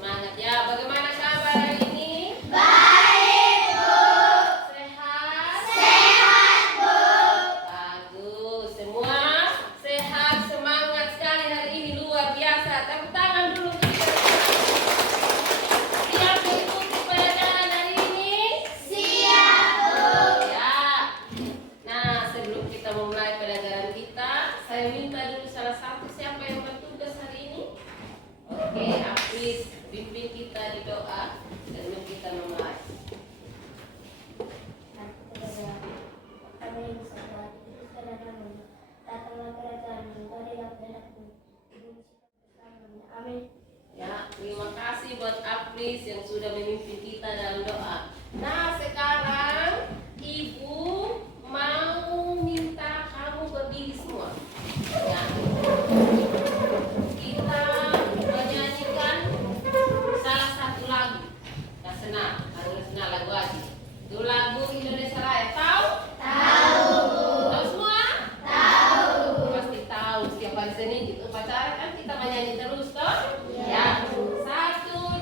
semangat ya. Bagaimana kabar hari ini? Baik, Bu. Sehat? Sehat, Bu. Bagus. Semua sehat, semangat sekali hari ini, luar biasa. Tepuk tangan dulu. Siap mengikuti pelajaran hari ini? Siap, Bu. Ya. Nah, sebelum kita memulai pelajaran kita, saya minta dulu salah satu siapa yang bertugas hari ini? Oke, Apris, pimpin kita di doa sebelum kita memulai. Amin. Ya, terima kasih buat Apris yang sudah memimpin kita dalam doa. Nah, sekarang Ibu mau minta kamu berdiri semua. Ya. Kita menyanyikan salah satu lagu. Senang lagu aja. Itu lagu Indonesia Raya. Tahu? Tahu, Bu. Tahu semua? Tahu. Pasti tahu. Setiap hari Senin gitu upacara kan kita menyanyi terus toh? Ya. 1,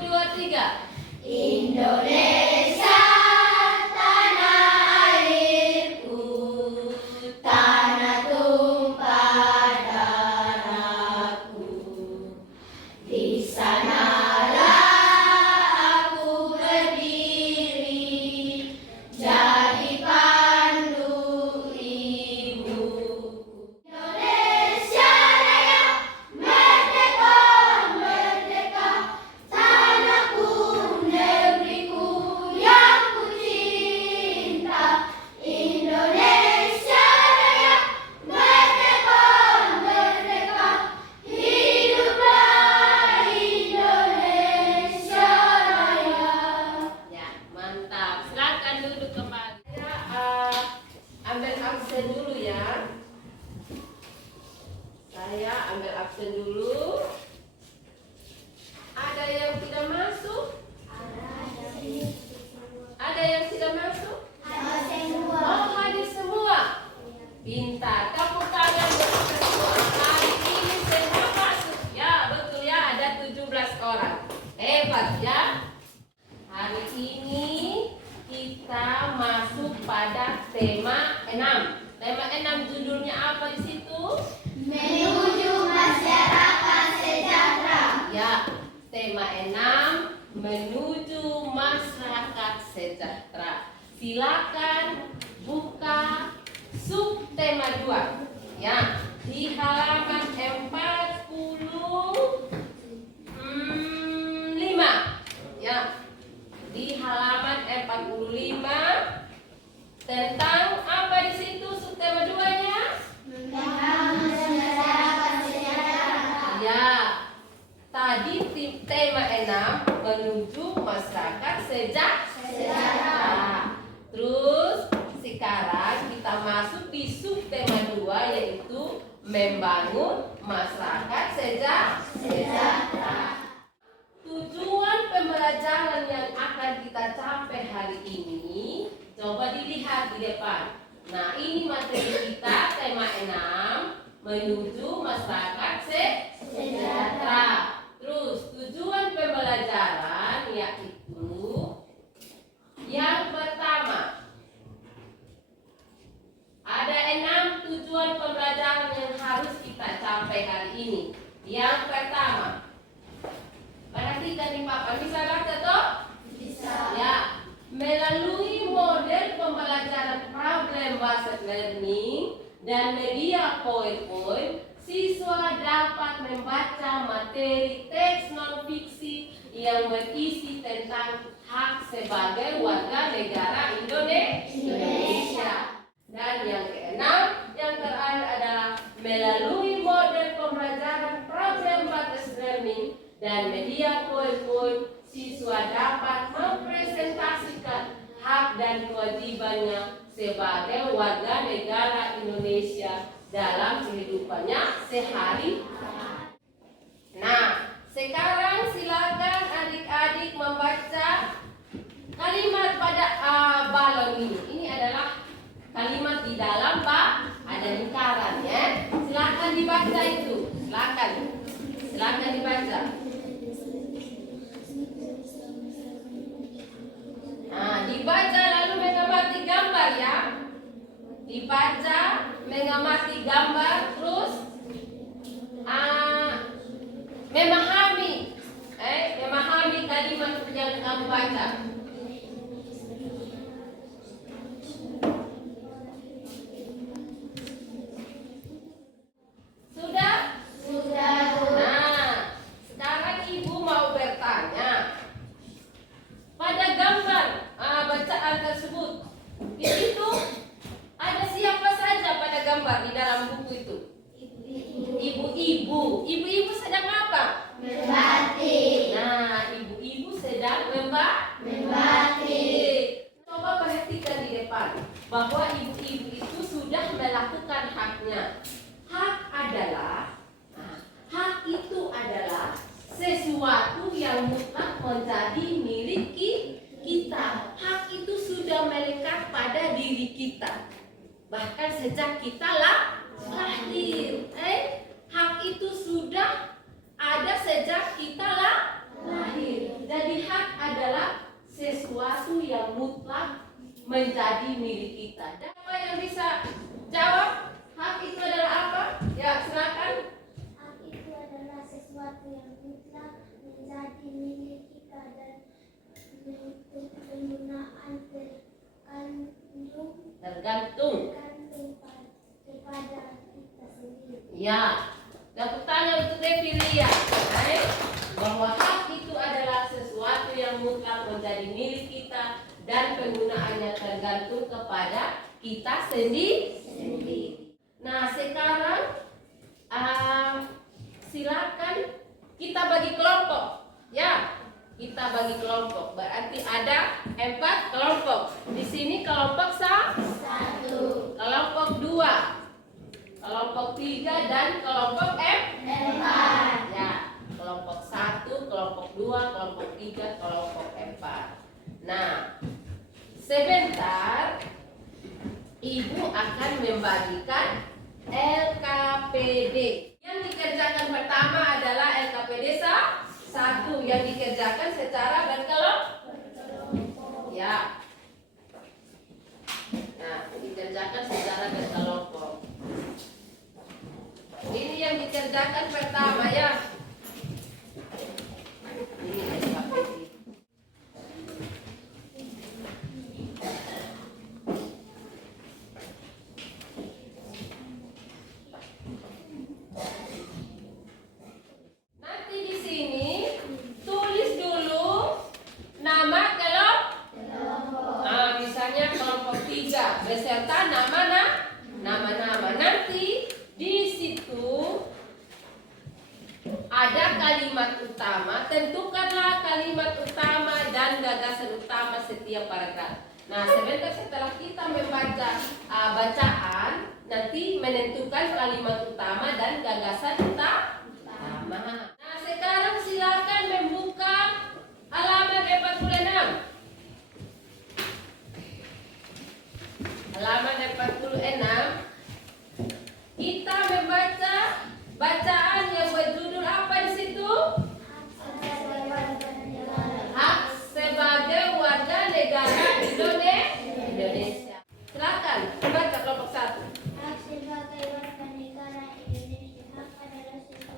2, 3. Indonesia, tanah airku, tanah tumpah darahku. Di sanalah aku berdiri, jadi pandu ibuku. Indonesia Raya, merdeka, merdeka, tanahku, negeriku yang ku cinta. Indonesia Raya, merdeka, merdeka, hiduplah Indonesia Raya. Ya, mantap. Silakan duduk kembali. Ya, ambil absen dulu ya. Saya ambil absen dulu. Ada yang tidak masuk? Ada yang tidak masuk? Oh, hadir semua. Pintar. Tepuk tangan buat kita semua. Hari ini semua masuk. Ya, betul ya. Ada 17 orang. Hebat ya. Hari ini kita masuk pada tema 6. Tema 6 judulnya apa di situ? Menuju masyarakat sejahtera. Ya, tema 6 menuju masyarakat sejahtera. Silakan buka subtema 2. Ya, di halaman 45. Ya, di halaman 45 tentang apa di situ subtema 2-nya? Masyarakat sejahtera. Ya, tadi tema 6 menuju masyarakat sejahtera. Terus sekarang kita masuk di subtema 2 yaitu membangun masyarakat sejahtera. Tujuan pembelajaran yang akan kita capai hari ini coba dilihat di depan. Nah, ini materi kita tema 6 menuju masyarakat sejahtera. Terus tujuan pembelajaran yaitu yang pertama, ada 6 tujuan pembelajaran yang harus kita capai hari ini. Yang pertama, perhatikan nih Papa, bisa baca toh? Bisa. Ya, melalui model pembelajaran problem based learning dan media PowerPoint, siswa dapat membaca materi teks non-fiksi yang berisi tentang hak sebagai warga negara Indonesia. Dan yang keenam, yang terakhir adalah melalui model pembelajaran problem based learning dan media PowerPoint, siswa dapat mempresentasikan hak dan kewajibannya sebagai warga negara Indonesia dalam kehidupannya sehari-hari. Nah, sekarang silakan adik-adik membaca kalimat pada balon ini. Ini adalah kalimat di dalam ada lingkaran ya. Silakan dibaca itu. Silakan dibaca. memahami. Memahami kalimat yang kamu baca. Sudah? Sudah. Nah, sekarang ibu mau bertanya. Pada gambar bacaan tersebut, di situ ada siapa saja pada gambar di dalam buku itu? Ibu-ibu. Ibu-ibu sedang apa? Membatik. Nah, ibu-ibu sedang membatik. Coba perhatikan di depan bahwa ibu-ibu itu sudah melakukan haknya. Hak itu adalah sesuatu yang mutlak menjadi milik kita. Hak itu sudah melekat pada diri kita. Bahkan sejak kita lahir. Hak itu sudah ada sejak kita lahir. Jadi hak adalah sesuatu yang mutlak menjadi milik kita. Siapa yang bisa jawab? Hak itu adalah apa? Ya, silakan. Hak itu adalah sesuatu yang mutlak menjadi milik kita dan penggunaan Tergantung kepada kita sendiri. Ya, aku tanya untuk Devilia, bahwa hak itu adalah sesuatu yang mutlak menjadi milik kita dan penggunaannya tergantung kepada kita sendiri. Nah, sekarang silakan kita bagi kelompok, ya. Kita bagi kelompok, berarti ada 4 kelompok. Di sini kelompok 1, kelompok 2, kelompok 3 dan kelompok 4. Ya, kelompok 1, kelompok 2, kelompok 3, kelompok 4. Nah, sebentar ibu akan membagikan LKPD. Yang dikerjakan pertama adalah LKPD 1 yang dikerjakan secara berkelompok. Ya. Nah, dikerjakan secara berkelompok. Ini yang dikerjakan pertama, ya. Ini LKPD. Nanti di sini tulis dulu nama kelompok. Misalnya kelompok 3 beserta nama-nama. Nanti di situ ada kalimat utama. Tentukanlah kalimat utama dan gagasan utama setiap paragraf. Nah, sebentar setelah kita membaca bacaan, nanti menentukan kalimat utama dan gagasan utama. Nah, sekarang silakan membuka halaman 46. Halaman 46. Kita membaca bacaan yang berjudul apa di situ? Hak sebagai warga negara Indonesia. Silakan baca kelompok 1. Hak sebagai warga negara Indonesia. Hak adalah sesuatu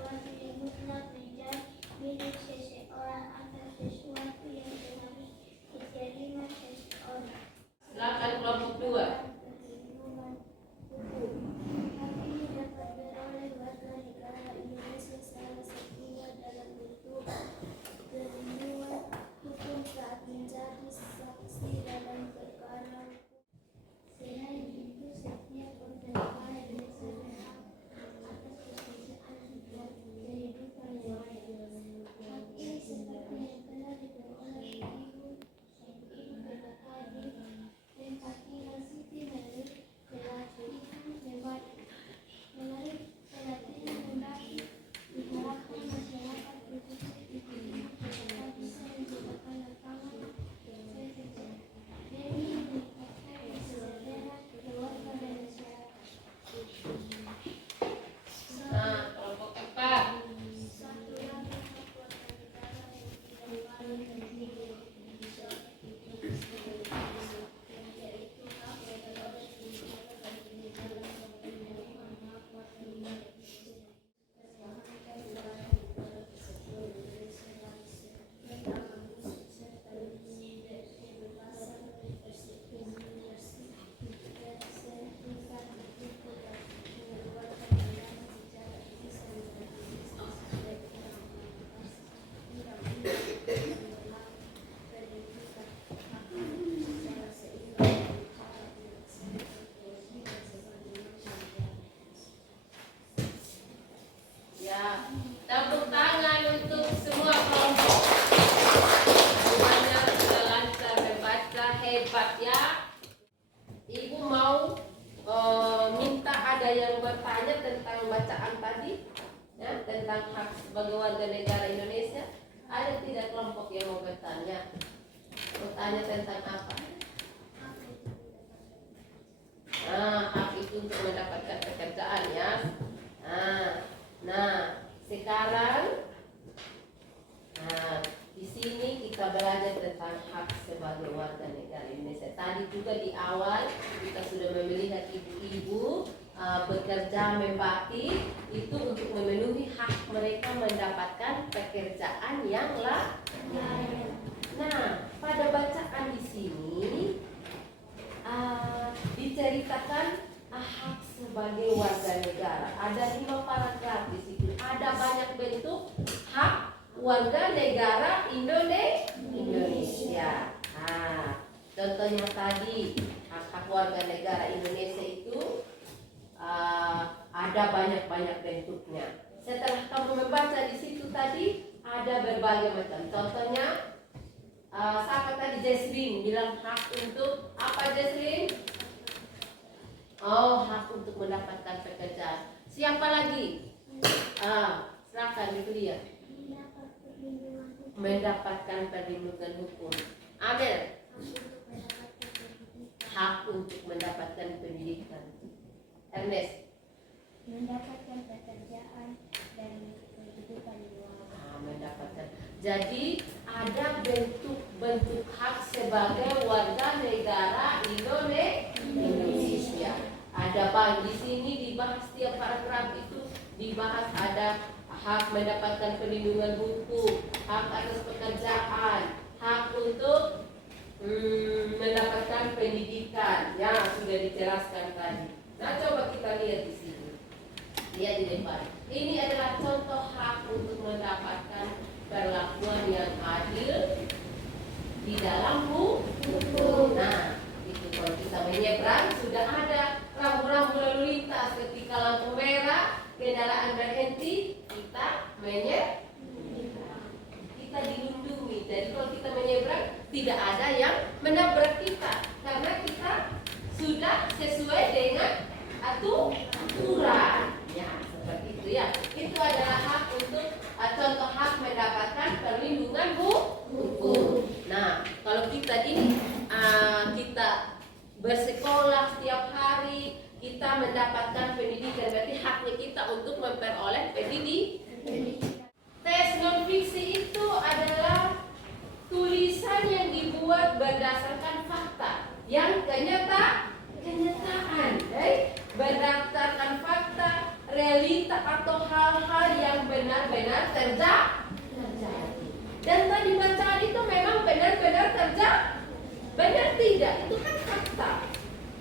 Ya. Tepuk tangan untuk semua kelompok. Semuanya sudah lancar membaca, hebat ya. Ibu mau minta ada yang bertanya tentang bacaan tadi, ya, tentang hak sebagai warga negara Indonesia. Ada tidak kelompok yang mau bertanya? Bertanya tentang apa? Hak itu untuk mendapatkan pekerjaan ya. Nah, sekarang di sini kita belajar tentang hak sebagai warga negara Indonesia. Tadi juga di awal kita sudah melihat ibu-ibu bekerja membatik itu untuk memenuhi hak mereka mendapatkan pekerjaan yang layak. Nah, pada bacaan di sini diceritakan hak sebagai warga negara. Ada 5 paragraf di situ. Ada banyak bentuk hak warga negara Indonesia. Contohnya tadi hak-hak warga negara Indonesia itu ada banyak bentuknya. Setelah kamu membaca di situ tadi ada berbagai macam. Contohnya siapa tadi? Jesslyn bilang hak untuk apa Jesslyn? Oh, hak untuk mendapatkan pekerjaan. Siapa lagi? Silakan itu dia. Mendapatkan perlindungan hukum. Amel. Hak untuk mendapatkan pendidikan. Ernest. Mendapatkan pekerjaan dan kehidupan mendapatkan. Jadi ada bentuk hak sebagai warga negara Indonesia. Ada di sini dibahas tiap paragraf itu dibahas ada hak mendapatkan perlindungan hukum, hak atas pekerjaan, hak untuk mendapatkan pendidikan yang sudah dijelaskan tadi. Nah, coba kita lihat di sini. Lihat di depan. Ini adalah contoh hak untuk mendapatkan perlakuan yang adil di dalam hukum. Nah, itu kalau kita menyeberang sudah ada rambu-rambu lalu lintas. Ketika lampu merah, kendaraan berhenti, kita menyeberang. Kita dilindungi. Jadi kalau kita menyeberang, tidak ada yang menabrak kita karena kita sudah sesuai dengan aturan. Ya, seperti itu ya. Itu adalah hak untuk contoh hak mendapatkan perlindungan hukum. Nah, kalau kita ini kita bersekolah setiap hari, kita mendapatkan pendidikan, berarti haknya kita untuk memperoleh pendidikan. Tes non fiksi itu adalah tulisan yang dibuat berdasarkan fakta yang kenyataan, berdasarkan fakta, realita atau hal-hal yang benar-benar terjadi. Dan tadi bacaan itu memang benar-benar terjadi. Benar tidak? Itu kan fakta.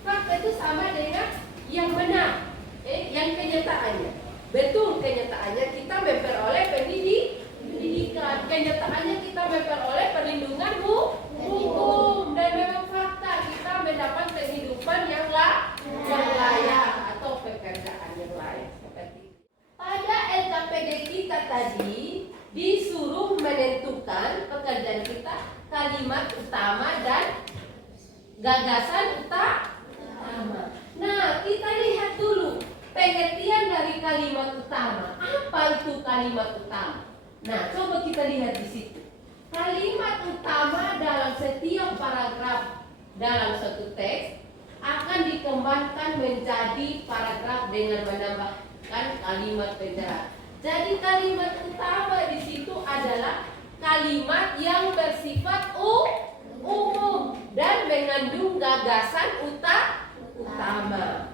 Fakta itu sama dengan yang benar, yang kenyataannya. Betul kenyataannya kita memperoleh pendidikan. Kenyataannya kita memperoleh perlindungan hukum. Dan memang fakta kita mendapat kehidupan yang layak atau pekerjaan yang layak. Pada LKPD kita tadi disuruh menentukan pekerjaan kita, kalimat utama dan gagasan utama. Nah, kita lihat dulu pengertian dari kalimat utama. Apa itu kalimat utama? Nah, coba kita lihat di situ. Kalimat utama dalam setiap paragraf dalam suatu teks akan dikembangkan menjadi paragraf dengan menambahkan kalimat penjara. Jadi kalimat utama di situ adalah kalimat yang bersifat umum dan mengandung gagasan utama.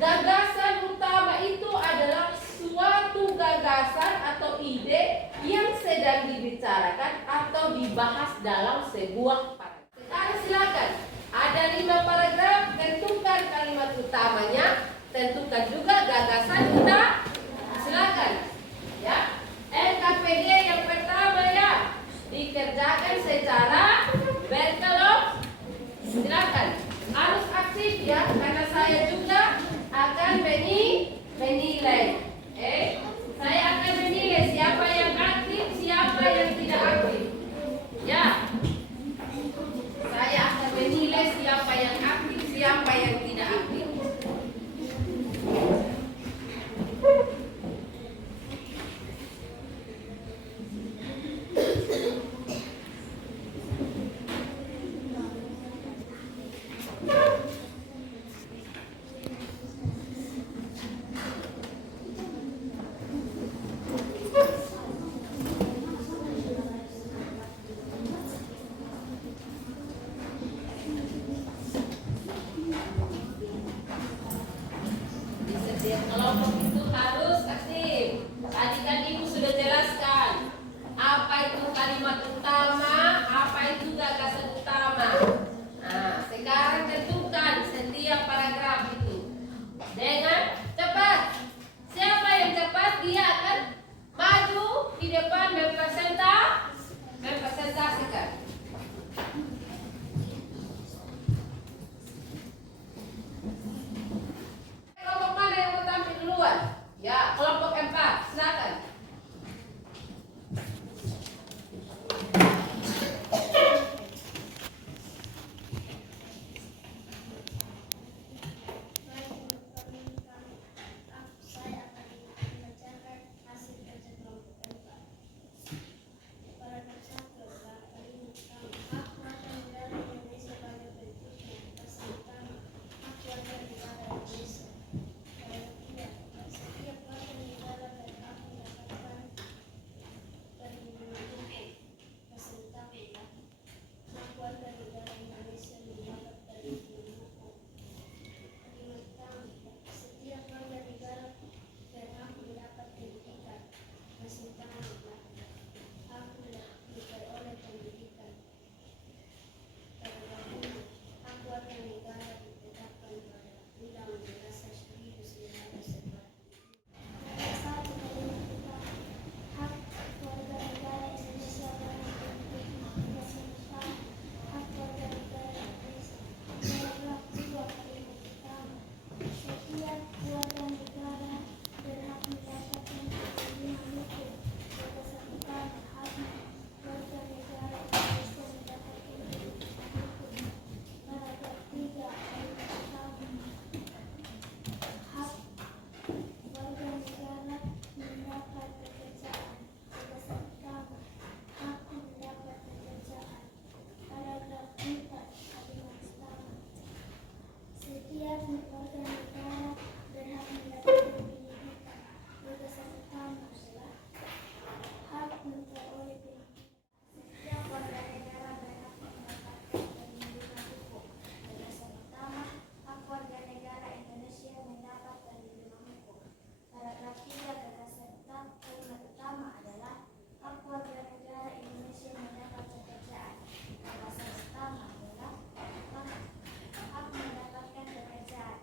Gagasan utama itu adalah suatu gagasan atau ide yang sedang dibicarakan atau dibahas dalam sebuah paragraf. Sekarang silakan, ada 5 paragraf, tentukan kalimat utamanya, tentukan juga gagasan utama. Silakan, ya. LKPD yang pertama ya, dikerjakan secara berkelompok. Silakan, harus aktif ya, karena saya juga akan menilai. di depan mempresentasikan. Kelompok mana yang mau tampil duluan? Ya, kelompok 4, silakan. Saya akan membacakan hasil kerja kelompok 4. Paragraf 1. Hak warga negara Indonesia pada bentuknya atas utama hak warga negara Indonesia. Paragraf 2. Setiap warga negara berhak mendapatkan perlindungan hukum. Tentang hak warga negara Indonesia mendapat perlindungan hukum. Setiap warga negara berhak mendapat pendidikan. Tentang hak memperoleh pendidikan. Paragraf 5. Hak warga negara ditetapkan pada Undang-Undang Dasar 1945. Paragraf 1 kalimat utama. Hak warga negara Indonesia berhak tentang hak warga negara Indonesia. Paragraf 2 kalimat utama. Setiap warga negara berhak mendapatkan perlindungan hukum. Berdasarkan hak warga negara Indonesia mendapatkan perlindungan hukum. Paragraf 3 kalimat utama. Hak warga negara mendapat pekerjaan. Berdasarkan hak mendapat pekerjaan. Paragraf 4 kalimat utama. Setiap warga negara berhak mendapatkan pendidikan. Berdasarkan adalah hak memperoleh pendidikan. Setiap warga negara berhak mendapatkan perlindungan hukum. Berdasar utama, hak warga negara Indonesia mendapat perlindungan hukum. Paragraf 3 berdasar kalimat utama adalah hak warga negara Indonesia mendapat pekerjaan. Berdasar utama adalah hak mendapatkan pekerjaan.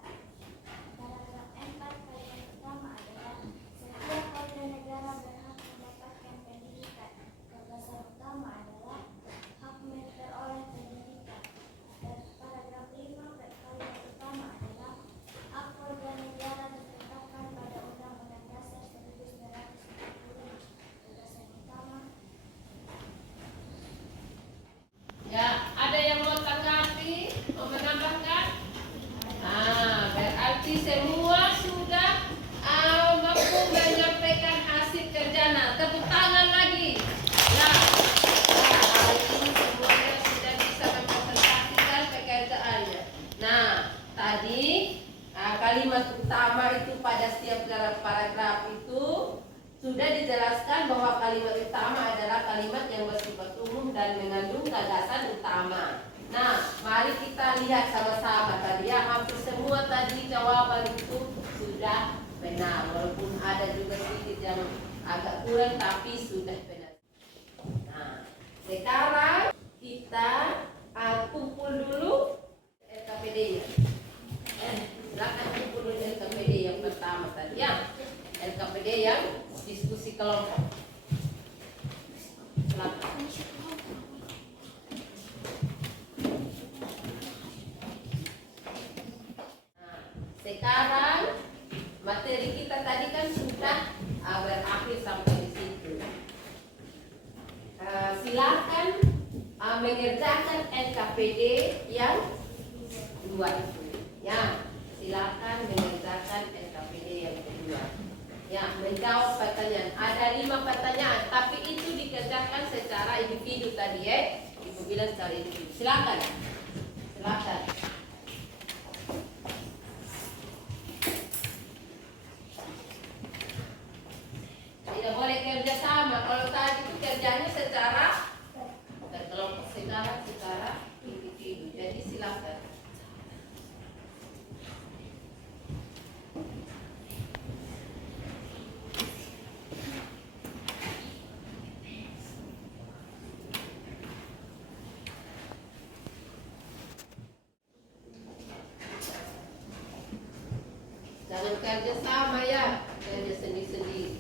Paragraf 4 kalimat utama adalah setiap warga negara berhak mendapatkan pendidikan. Berdasar utama adalah hak memperoleh pendidikan. Dan paragraf 5 kalimat utama adalah hak warga negara ditetapkan pada Undang-Undang Dasar 1945. Berdasar utama. Ya, ada yang mau tanggapi, mau menambahkan? Nah, berarti semua sudah mampu menyampaikan hasil kerja. Nah, tepuk tangan lagi. Ya, hari ini semuanya sudah bisa mempresentasikan pekerjaannya. Nah, tadi kalimat utama itu pada setiap paragraf itu sudah dijelaskan bahwa kalimat utama adalah kalimat yang bersifat umum dan mengandung gagasan utama. Nah, mari kita lihat sama-sama tadi ya, hampir semua tadi jawaban itu sudah benar, walaupun ada juga sedikit yang agak kurang tapi sudah benar. Nah, sekarang kita kumpul dulu LKPD-nya. Silakan kumpul dulu LKPD yang pertama tadi ya, LKPD yang diskusi kelompok. Silakan. Sekarang materi kita tadi kan sudah berakhir sampai di situ. Silakan mengerjakan LKPD yang 2 itu. Ya, silakan mengerjakan LKPD yang kedua. Ya, menjawab pertanyaan. Ada 5 pertanyaan, tapi itu dikerjakan secara individu tadi ya. Ibu bilang secara individu. Silakan. Silakan. Tidak boleh kerja sama. Kalau tadi itu kerjanya secara berkelompok, sekarang secara individu. Jadi silakan. Jangan kerja sama ya, kerja sendiri-sendiri.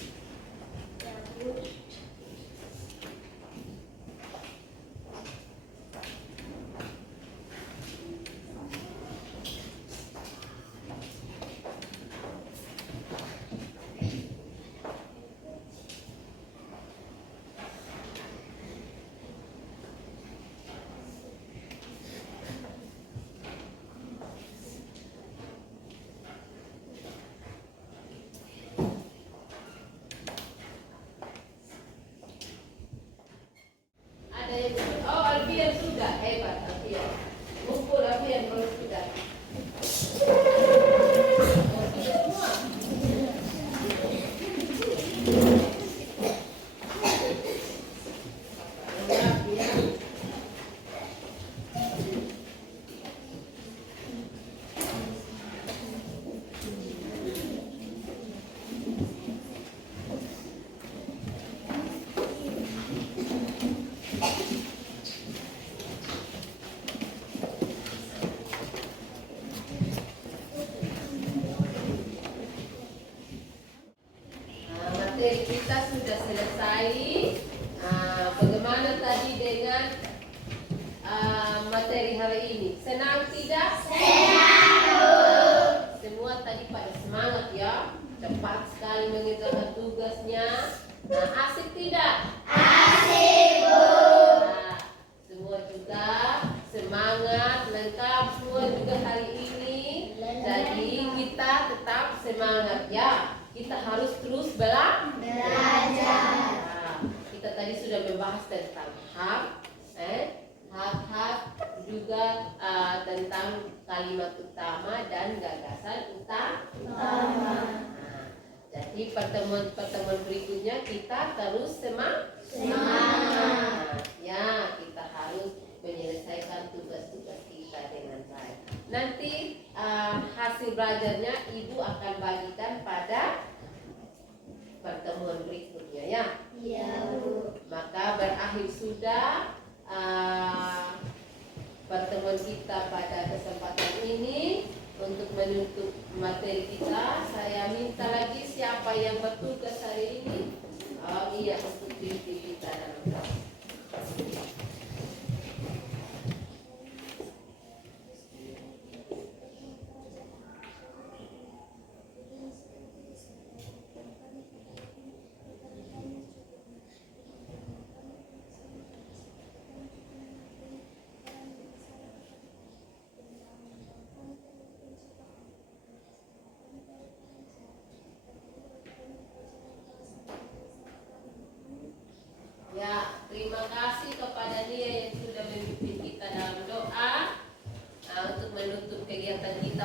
materi kita sudah selesai. Bagaimana tadi dengan materi hari ini? Senang tidak? Senang. Semua tadi pada semangat ya. Cepat sekali mengerjakan tugasnya. Asik tidak? Asik, Bu. Semua juga semangat, lengkap semua juga hari ini. Jadi kita tetap semangat ya. Kita harus terus belajar. Kita tadi sudah membahas tentang hak, juga tentang kalimat utama dan gagasan utama. Jadi pertemuan berikutnya kita terus semangat. Ya, kita harus menyelesaikan tugas-tugas kita dengan baik. Nanti hasil belajarnya Ibu akan bagikan pada pertemuan berikutnya ya. Iya, Bu. Maka berakhir sudah pertemuan kita pada kesempatan ini. Untuk menutup materi kita, saya minta lagi siapa yang bertugas hari ini. Iya, untuk diri kita dalam kelas. Ya, terima kasih kepada Nia yang sudah memimpin kita dalam doa untuk menutup kegiatan kita.